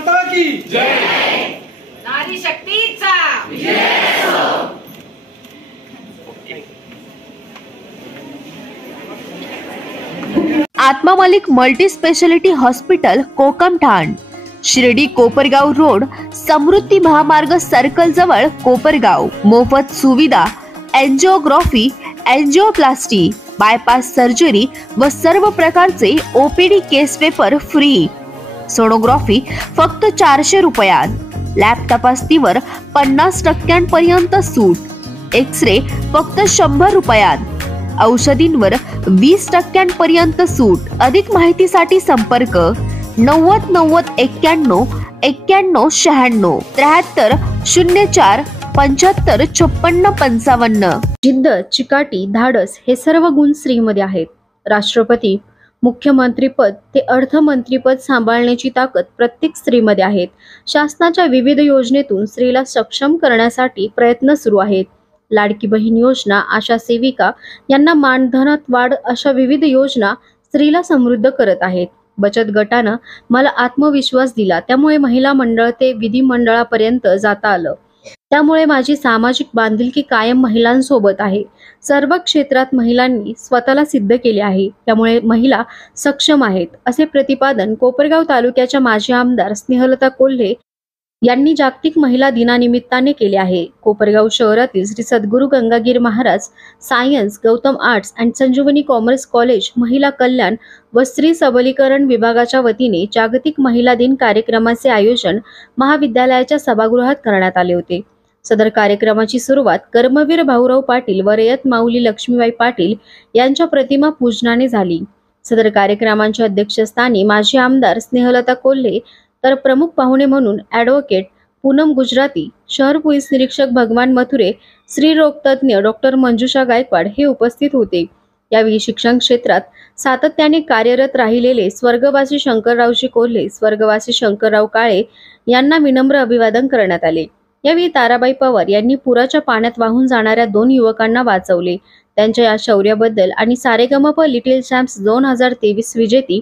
माता की जय। नारी शक्तीचा विजय असो। Atma Malik multi specialty hospital Kokamthan, Shirdi Kopargaon road, Samruddhi Mahamarg circle जवळ कोपरगाव। मोफत सुविधा एंजिओग्राफी, एंजिओप्लास्टी, बायपास सर्जरी व सर्व प्रकारचे ओपीडी केस पेपर फ्री। सोनोग्राफी फक्त 400 रुपयात। लॅब तपासणीवर 50% सूट। एक्स-रे फक्त 100 रुपयात। औषधींवर 20% सूट। अधिक माहितीसाठी संपर्क 90 90 91 91 96 73 04 75 56 55। जिद्द, चिकाटी, धाडस हे सर्व गुण स्त्रीमध्ये आहेत। राष्ट्रपती, मुख्यमंत्रीपद ते अर्थमंत्रीपद सांभाळण्याची ताकद प्रत्येक स्त्रीमध्ये आहे। शासनाच्या विविध योजनेतून स्त्रीला सक्षम करण्यासाठी प्रयत्न सुरू आहेत। लाडकी बहीण योजना, आशा सेविका यांना मानधनात वाढ अशा विविध योजना स्त्रीला समृद्ध करत आहेत। बचत गटानं मला आत्मविश्वास दिला, त्यामुळे महिला मंडळ ते विधिमंडळापर्यंत जाता आलं। त्यामुळे माझी सामाजिक बांधिलकी कायम महिलांसोबत आहे। सर्व क्षेत्रात महिलांनी स्वतःला सिद्ध केले आहे, त्यामुळे महिला सक्षम आहेत, असे प्रतिपादन कोपरगाव तालुक्याच्या माजी आमदार स्नेहलता कोल्हे यांनी जागतिक महिला दिनानिमित्ताने केले आहे। कोपरगाव शहरातील Shri Sadguru Gangagir Maharaj science, Gautam arts and Sanjivani commerce college, महिला कल्याण व स्त्री सबलीकरण विभागाच्या वतीने जागतिक महिला दिन कार्यक्रमाचे आयोजन महाविद्यालयाच्या सभागृहात करण्यात आले होते। सदर कार्यक्रमाची सुरुवात कर्मवीर भाऊराव पाटील व रयत माऊली लक्ष्मीबाई पाटील यांच्या प्रतिमा पूजनाने झाली। सदर कार्यक्रमाच्या अध्यक्षस्थानी माजी आमदार स्नेहलता कोल्हे तर प्रमुख पाहुणे म्हणून ॲडव्होकेट पूनम गुजराती, शहर पोलीस निरीक्षक भगवान मथुरे, स्त्रीरोगतज्ञ डॉक्टर मंजुषा गायकवाड हे उपस्थित होते। यावेळी शिक्षण क्षेत्रात सातत्याने कार्यरत राहिलेले स्वर्गवासी शंकररावजी कोल्हे, स्वर्गवासी शंकरराव काळे यांना विनम्र अभिवादन करण्यात आले। यावेळी ताराबाई पवार यांनी पुराच्या पाण्यात वाहून जाणाऱ्या 2 युवकांना वाचवले, त्यांच्या या शौर्याबद्दल आणि सारेगमप लिटिल चॅम्प्स 2023 विजेती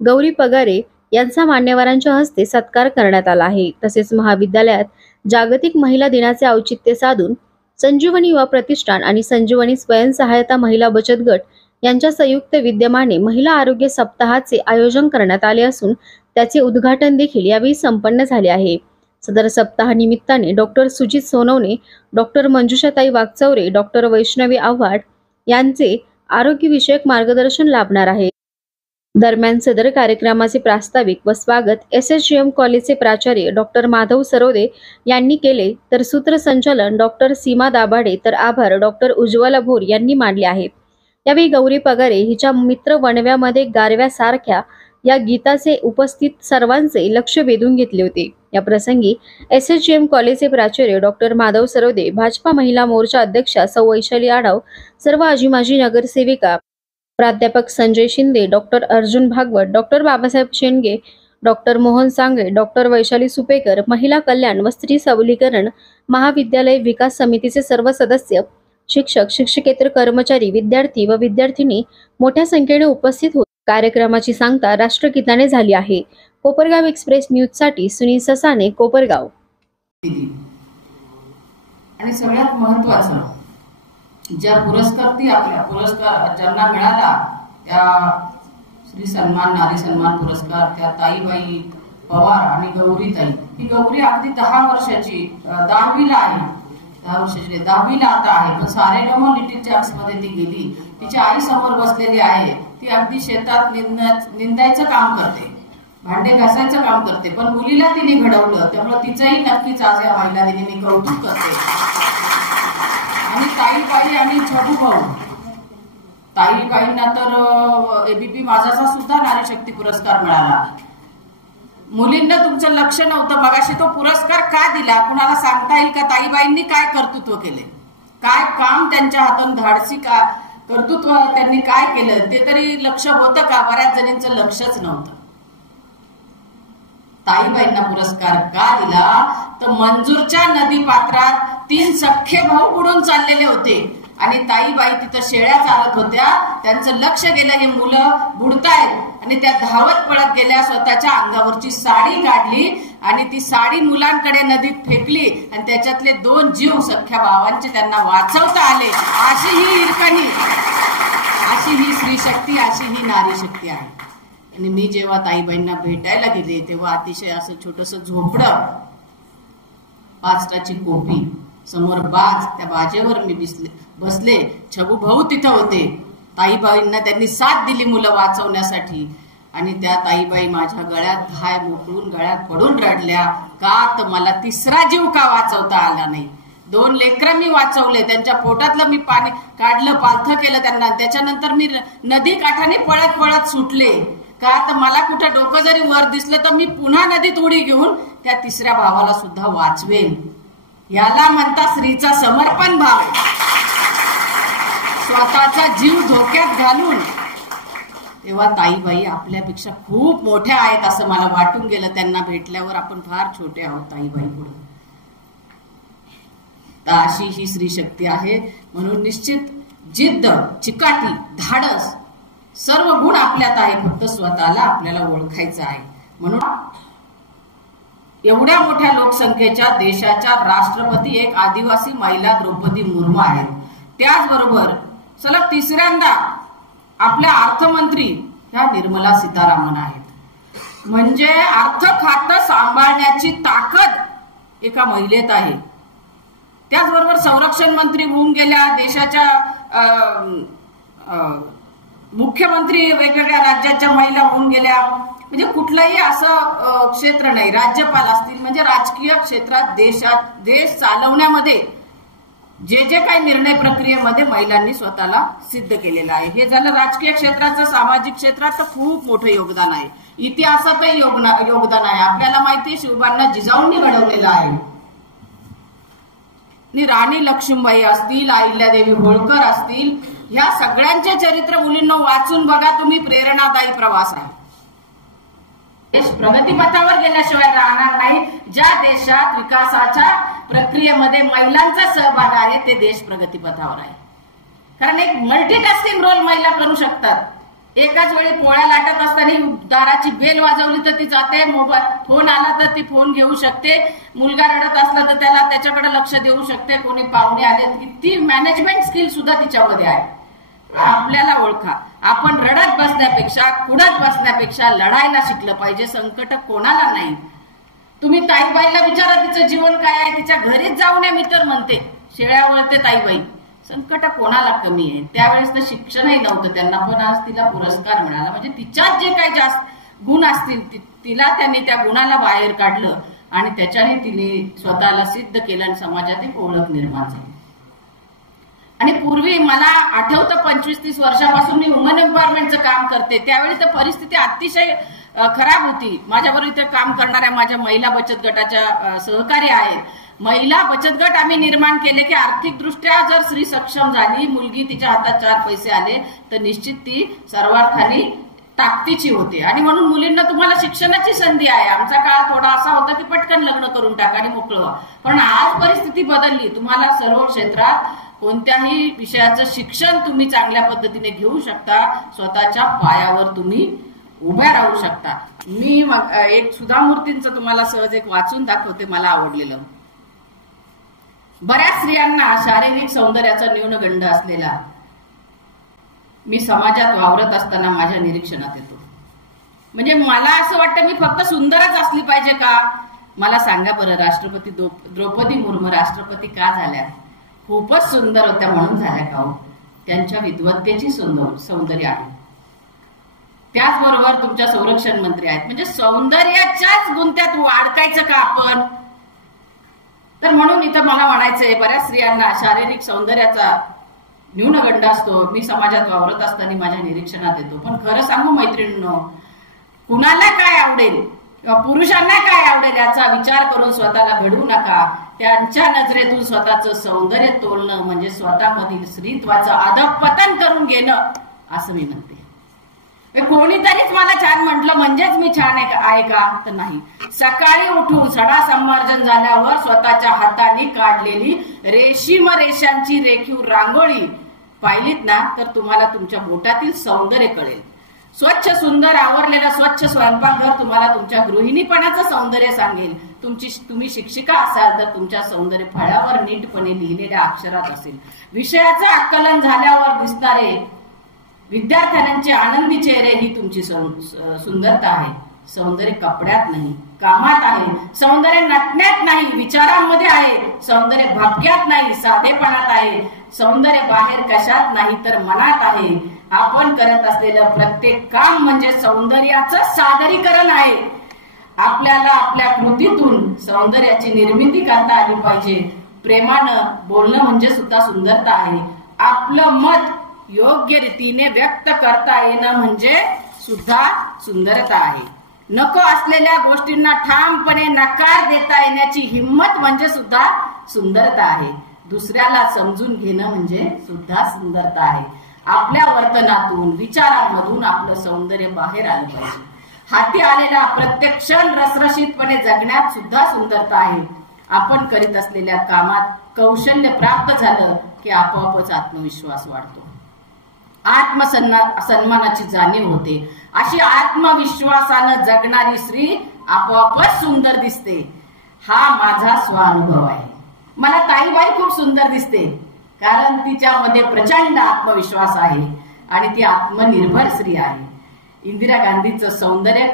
गौरी पगारे यांचा मान्यवरांच्या हस्ते सत्कार करण्यात आला आहे। तसेच महाविद्यालयात जागतिक महिला दिनाचे औचित्य साधून संजीवनी युवा प्रतिष्ठान आणि संजीवनी स्वयंसहायता महिला बचत गट यांच्या संयुक्त विद्यमाने महिला आरोग्य सप्ताहाचे आयोजन करण्यात आले असून त्याचे उद्घाटन देखील यावेळी संपन्न झाले आहे। सदर सप्ताहानिमित्ताने doctor Sujit Sonawane, doctor Manjushatai Wagchaure, doctor Vaishnavi Avhad यांचे आरोग्यविषयक मार्गदर्शन लाभणार आहे। दरम्यान सदर कार्यक्रमाचे प्रास्ताविक व स्वागत SSGM कॉलेजचे प्राचार्य डॉक्टर माधव सरोदे यांनी केले, तर सूत्रसंचालन डॉक्टर सीमा दाभाडे, तर आभार डॉक्टर उज्ज्वला भोर यांनी मानले आहेत। यावेळी गौरी पगारे हिच्या मित्र वणव्यामध्ये गारव्यासारख्या या गीताचे उपस्थित सर्वांचे लक्ष वेधून घेतले होते। या प्रसंगी SSGM कॉलेजचे प्राचार्य डॉक्टर माधव सरोदे, भाजपा महिला मोर्चा अध्यक्षा सौ वैशाली आढाव, सर्व आजी माजी नगरसेविका, प्राध्यापक Sanjay Shinde, doctor Arjun Bhagwat, doctor Babasaheb Shendge, doctor Mohan Sangle, doctor Vaishali Supekar, महिला कल्याण व स्त्री सबलीकरण महाविद्यालय विकास समितीचे सर्व सदस्य, शिक्षक, शिक्षकेतर कर्मचारी, विद्यार्थी व विद्यार्थिनी मोठ्या संख्येने उपस्थित होते। कार्यक्रमाची सांगता राष्ट्रगीताने झाली आहे। कोपरगाव एक्सप्रेस न्यूज साठी सुनील ससाने, कोपरगाव। आणि सगळ्यात महत्त्वाचं, ज्या पुरस्कारती आपल्या पुरस्कार ज्यांना मिळाला त्या श्री सन्मान, नारी सन्मान पुरस्कार, त्या ताईबाई पवार आणि गौरीताई। ही गौरी अगदी 10 वर्षाची, 10वीला आहे, 10 वर्षाची 10वीला आता आहे, पण सारेगम लिटिल चॅम्प्स मध्ये ती गेली। तिची आई समोर बसलेली आहे, ती अगदी शेतात निंदायचं काम करते, भांडे घासायचं काम करते, पण मुलीला तिने घडवलं, त्यामुळे तिचंही नक्कीच आज या महिला दिनी मी कौतुक करते। आणि ताईबाई आणि छबू भाऊ, ताईबाईंना तर ABP माझाचा सुद्धा नारी शक्ती पुरस्कार मिळाला। मुलींना तुमचं लक्ष नव्हतं, मगाशी तो पुरस्कार का दिला कुणाला सांगता येईल का? ताईबाईंनी काय कर्तृत्व केले, काय काम त्यांच्या हातून धाडसी का कर्तृत्व त्यांनी काय केलं ते तरी लक्ष होतं का? बऱ्याच जणींचं लक्षच नव्हतं। ताईबाईंना पुरस्कार का दिला तर मंजूरच्या नदी पात्रात 3 सख्खे भाऊ बुडून चाललेले होते आणि ताईबाई तिथं शेळ्या चालत होत्या, त्यांचं लक्ष गेलं हे मुलं बुडतायत आणि त्या धावत पळत गेल्या, स्वतःच्या अंगावरची साडी काढली आणि ती साडी मुलांकडे नदीत फेकली आणि त्याच्यातले 2 जीव सख्या भावांचे त्यांना वाचवता आले. अशी ही हिरकणी, अशी ही स्त्री शक्ती, अशी ही नारी शक्ती आहे. आणि मी जेव्हा ताईबाईंना भेटायला गेले तेव्हा अतिशय असं छोटस झोपडं, 5टाची कोपी, समोर बाज, त्या बाजेवर मी बसले. छगू भाऊ तिथं होते. ताईबाईंना त्यांनी साथ दिली मुलं वाचवण्यासाठी. आणि त्या ताईबाई माझ्या गळ्यात घाय मोकळून गळ्यात पडून रडल्या. का तर मला 3रा जीव का वाचवता आला नाही. 2 लेकरं मी वाचवले, त्यांच्या पोटातलं मी पाणी काढलं, पालथं केलं त्यांना. त्याच्यानंतर मी नदी काठाने पळत पळत सुटले. का तर मला कुठं डोकं जरी वर दिसलं तर मी पुन्हा नदीत उडी घेऊन त्या 3ऱ्या भावाला सुद्धा वाचवेन. याला म्हणता स्त्रीचा समर्पण भाव. स्वतःचा जीव धोक्यात घालून. तेव्हा ताईबाई आपल्यापेक्षा खूप मोठ्या आहेत असं मला वाटून गेलं. त्यांना भेटल्यावर आपण फार छोटे आहोत ताईबाई पुढे. तर अशी ही स्त्री शक्ती आहे. म्हणून निश्चित जिद्द, चिकाटी, धाडस सर्व गुण आपल्यात आहे. फक्त स्वतःला आपल्याला ओळखायचं आहे. म्हणून एवढ्या मोठ्या लोकसंख्येच्या देशाच्या राष्ट्रपती एक आदिवासी महिला द्रौपदी मुर्मू आहेत. त्याचबरोबर सलग 3ऱ्यांदा आपल्या अर्थमंत्री ह्या निर्मला सीतारामन आहेत. म्हणजे अर्थ खातं सांभाळण्याची ताकद एका महिलेत आहे. त्याचबरोबर संरक्षण मंत्री होऊन गेल्या, देशाच्या मुख्यमंत्री वेगवेगळ्या राज्याच्या महिला होऊन गेल्या. म्हणजे कुठलंही असं क्षेत्र नाही. राज्यपाल असतील, म्हणजे राजकीय क्षेत्रात देश चालवण्यामध्ये जे काही निर्णय प्रक्रियेमध्ये महिलांनी स्वतःला सिद्ध केलेलं आहे. हे झालं राजकीय क्षेत्राचं. सामाजिक क्षेत्रात तर खूप मोठं योगदान आहे. इतिहासातही योगदान आहे. आपल्याला माहिती, शिवबांना जिजाऊंनी घडवलेलं आहे. राणी लक्ष्मीबाई असतील, अहिल्यादेवी होळकर असतील, ह्या सगळ्यांचे चरित्र मुलींना वाचून बघा तुम्ही. प्रेरणादायी प्रवास आहे. देश प्रगतीपथावर गेल्याशिवाय राहणार नाही. ज्या देशात विकासाच्या प्रक्रियेमध्ये महिलांचा सहभाग आहे ते देश प्रगतीपथावर आहे. कारण एक मल्टीटास्किंग रोल महिला करू शकतात. एकाच वेळी पोळ्या लाटत असताना दाराची बेल वाजवली तर ती जाते, मोबाईल फोन आला तर ती फोन घेऊ शकते, मुलगा रडत असला तर त्याला त्याच्याकडे लक्ष देऊ शकते, कोणी पाहुणे आले ती मॅनेजमेंट स्किल सुद्धा तिच्यामध्ये आहे. आपल्याला ओळखा. आपण रडत बसण्यापेक्षा, कुडत बसण्यापेक्षा लढायला शिकलं पाहिजे. संकट कोणाला नाही. तुम्ही ताईबाईला विचारा तिचं जीवन काय आहे. तिच्या घरीच जाऊ नये मी तर म्हणते. शेळ्या वळते ताईबाई. संकट कोणाला कमी आहे. त्यावेळेस तर शिक्षणही नव्हतं त्यांना, पण आज तिला पुरस्कार मिळाला. म्हणजे तिच्यात जे काही जास्त गुण असतील तिला त्यांनी त्या गुणाला बाहेर काढलं आणि त्याच्याने तिने स्वतःला सिद्ध केलं आणि समाजात एक ओळख निर्माण झाली. आणि पूर्वी मला आठवतं 25-30 वर्षापासून मी वुमन एम्पॉवरमेंटचं काम करते. त्यावेळी तर परिस्थिती अतिशय खराब होती. माझ्याबरोबर इथे काम करणाऱ्या माझ्या महिला बचत गटाच्या सहकारी आहेत. महिला बचत गट आम्ही निर्माण केले की आर्थिकदृष्ट्या जर स्त्री सक्षम झाली, मुलगी तिच्या हातात 4 पैसे आले तर निश्चित ती सर्वार्थाने ताकदीची होते. आणि म्हणून मुलींना तुम्हाला शिक्षणाची संधी आहे. आमचा काळ थोडा असा होता की पटकन लग्न करून टाका आणि मोकळं व्हा. पण आज परिस्थिती बदलली. तुम्हाला सर्व क्षेत्रात कोणत्याही विषयाचं शिक्षण तुम्ही चांगल्या पद्धतीने घेऊ शकता. स्वतःच्या पायावर तुम्ही उभ्या राहू शकता. मी एक सुधा मूर्तींचं तुम्हाला सहज एक वाचून दाखवते, मला आवडलेलं. बऱ्याच स्त्रियांना शारीरिक सौंदर्याचा न्यूनगंड असलेला मी समाजात वावरत असताना माझ्या निरीक्षणात येतो. म्हणजे मला असं वाटतं मी फक्त सुंदरच असली पाहिजे का? मला सांगा बरं, राष्ट्रपती द्रौपदी मुर्मू राष्ट्रपती का झाल्या? खूपच सुंदर होत्या म्हणून झाल्या का? त्यांच्या विद्वत्तेची सौंदर्य आहे. त्याचबरोबर तुमच्या संरक्षण मंत्री आहेत. म्हणजे सौंदर्याच्याच गुंत्यात अडकायचं का आपण? तर म्हणून इथं मला म्हणायचंय, बऱ्याच स्त्रियांना शारीरिक सौंदर्याचा न्यूनगंड असतो. मी समाजात वावरत असताना माझ्या निरीक्षणात येतो. पण खरं सांगू मैत्रिणींनो, कुणाला काय आवडेल किंवा पुरुषांना काय आवडेल याचा विचार करून स्वतःला घडवू नका. त्यांच्या नजरेतून स्वतःचं सौंदर्य तोलणं म्हणजे स्वतःमधील स्त्रीत्वाचं अधःपतन करून घेणं असं मी म्हणते. कोणीतरीच मला छान म्हटलं म्हणजेच मी छान आहे का? तर नाही. सकाळी उठून सडा संमार्जन झाल्यावर स्वतःच्या हाताने काढलेली रेशीम रेषांची रेखीव रांगोळी पाहिलीत ना तर तुम्हाला तुमच्या बोटातील सौंदर्य कळेल. स्वच्छ सुंदर आवरलेलं स्वच्छ स्वयंपाकघर तुम्हाला तुमच्या गृहिणीपणाचं सौंदर्य सांगेल. तुम्ही शिक्षिका असाल तर तुमच्या सौंदर्य फळ्यावर नीटपणे लिहिलेल्या अक्षरात असेल. विषयाचं आकलन झाल्यावर दिसणारे विद्यार्थ्यांचे आनंदी चेहरे ही तुमची सुंदरता आहे. सौंदर्य कपड्यात नाही, कामात आहे. सौंदर्य नटण्यात नाही, विचारांमध्ये आहे. सौंदर्य भापक्यात नाही, साधेपणात आहे. सौंदर्य बाहेर कशात नाही तर मनात आहे. आपण करत असलेलं प्रत्येक काम म्हणजे सौंदर्याचं सादरीकरण आहे. आपल्याला आपल्या कृतीतून सौंदर्याची निर्मिती करता आली पाहिजे. प्रेमानं बोलणं म्हणजे सुद्धा सुंदरता आहे. आपलं मत योग्य रीतीने व्यक्त करता येणं म्हणजे सुद्धा सुंदरता आहे. नको असलेल्या गोष्टींना ठामपणे नकार देता येण्याची हिंमत म्हणजे सुद्धा सुंदरता आहे. दुसऱ्याला समजून घेणं म्हणजे सुद्धा सुंदरता आहे. आपल्या वर्तनातून विचारांमधून आपलं सौंदर्य बाहेर आलं पाहिजे. हाती आलेला प्रत्येक क्षण रसरशीतपणे जगण्यात सुद्धा सुंदरता आहे. आपण करीत असलेल्या कामात कौशल्य प्राप्त झालं की आपोआपच आत्मविश्वास वाढतो. आत्मसन्मानाची जाणीव होते. अशी आत्मविश्वासानं जगणारी स्त्री आपोआपच सुंदर दिसते. हा माझा स्वानुभव आहे. मला ताईबाई खूप सुंदर दिसते कारण तिच्यामध्ये प्रचंड आत्मविश्वास आहे आणि ती आत्मनिर्भर स्त्री आहे. इंदिरा गांधीचं सौंदर्य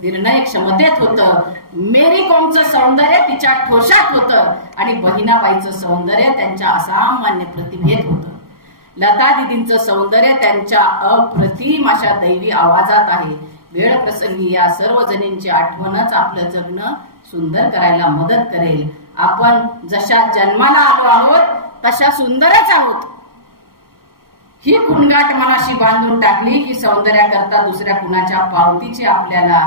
निर्णय क्षमतेत होतं. मेरी कॉमचं सौंदर्य तिच्या ठोशात होतं आणि बहिणाबाईचं सौंदर्य त्यांच्या असामान्य प्रतिभेत होतं. लता दिदींचं सौंदर्य त्यांच्या अप्रतिम अशा दैवी आवाजात आहे. वेळ प्रसंगी या सर्व जणींची आठवणच आपलं जगणं सुंदर करायला मदत करेल. आपण जशा जन्माला आलो आहोत तशा सुंदरच आहोत. ही कुणगाट मनाशी बांधून टाकली की सौंदर्याकरता दुसऱ्या कुणाच्या पावतीची आपल्याला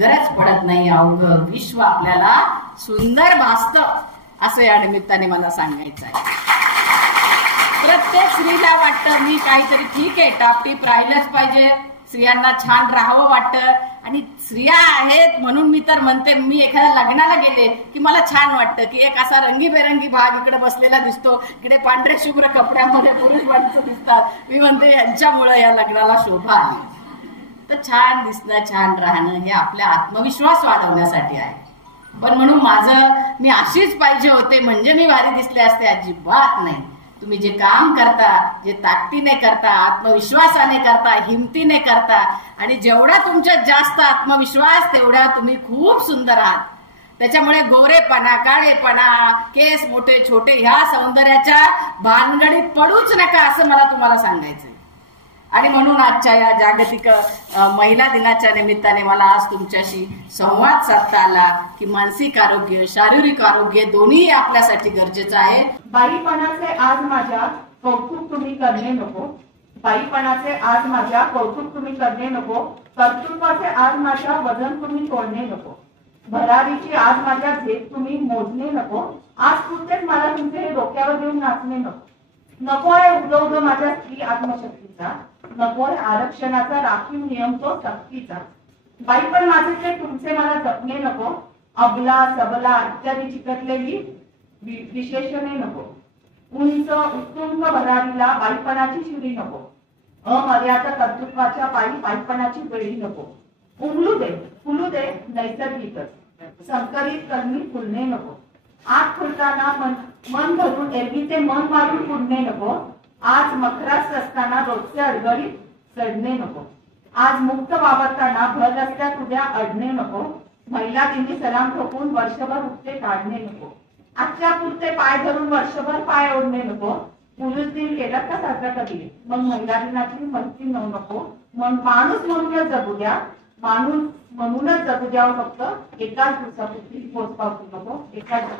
गरज पडत नाही. अवघं विश्व आपल्याला सुंदर भासतं असं या निमित्ताने मला सांगायचं आहे. प्रत्येक स्त्रीला वाटतं मी काहीतरी ठीक आहे टापटीप राहिलंच पाहिजे. स्त्रियांना छान राहावं वाटतं आणि स्त्रिया आहेत म्हणून मी तर म्हणते मी एखाद्या लग्नाला गेले की मला छान वाटतं की एक असा रंगीबेरंगी भाग इकडे बसलेला दिसतो, इकडे पांढरे शुभ्र कपड्यामध्ये पुरुष माणसं दिसतात. मी म्हणते यांच्यामुळे या लग्नाला शोभा आली. तर छान दिसणं छान राहणं हे आपला आत्मविश्वास वाढवण्यासाठी आहे. पण म्हणून मी अशीच पाहिजे होते म्हणजे मी भारी दिसले असते अजिबात नाही. तुम्ही जे काम करता, जे ताकदीने करता, आत्मविश्वासाने करता, हिमतीने करता आणि जेवढा तुमच्यात जास्त आत्मविश्वास तेवढा तुम्ही खूप सुंदर आहात. त्याच्यामुळे गोरेपणा, काळेपणा, केस मोठे छोटे ह्या सौंदर्याच्या भानगडीत पडूच नका असं मला तुम्हाला सांगायचंय. आणि म्हणून आजच्या या जागतिक महिला दिनाच्या निमित्ताने मला आज तुमच्याशी संवाद साधता आला की मानसिक आरोग्य, शारीरिक आरोग्य दोन्ही आपल्यासाठी गरजेचं आहे. बाईपणाचे आज माझ्या कौतुक तुम्ही करणे नको. बाईपणाचे आज माझ्या कौतुक तुम्ही करणे नको. कर्तृत्वाचे आज माझ्या वजन तुम्ही तोडणे नको. भरारीची आज माझ्या झेप तुम्ही मोजणे नको. आज पुढचेच मला तुमचे डोक्यावर घेऊन नाचणे नको. नकोय उगवलं माझ्या स्त्री आत्मशक्तीचा. नकोय आरक्षणाचा राखीव नियम तो सक्तीचा. बाईपण माझे तुमचे मला जपणे नको. अबला सबला इत्यादी चिकटलेली विशेषणे नको. उंच उत्तुंग भरारीला बाईपणाची शिडी नको. अमर्याद कर्तृत्वाच्या पायी बाईपणाची वेळी नको. उमलू दे फुलू दे नैसर्गिकच. संकरित कर्मी फुलणे नको. आत फुलताना मन धरून एरवी ते मन मारून फुलणे नको. आज मखरास असताना रोजचे अडगळीत चढणे नको. आज मुक्त वावरताना भर रस्त्यात उद्या अडणे नको. महिला दिनी सलाम ठोकून वर्षभर उत्ते काढणे नको. आजच्या पुरते पाय धरून वर्षभर पाय ओढणे नको. पुरुष दिन केला का साजरा कधी मग महिला दिनाची मस्ती नको. मग माणूस म्हणूनच जगू द्या. माणूस म्हणूनच जगू द्या. फक्त एकाच दिवसापुरती पोचपावती नको. एकाच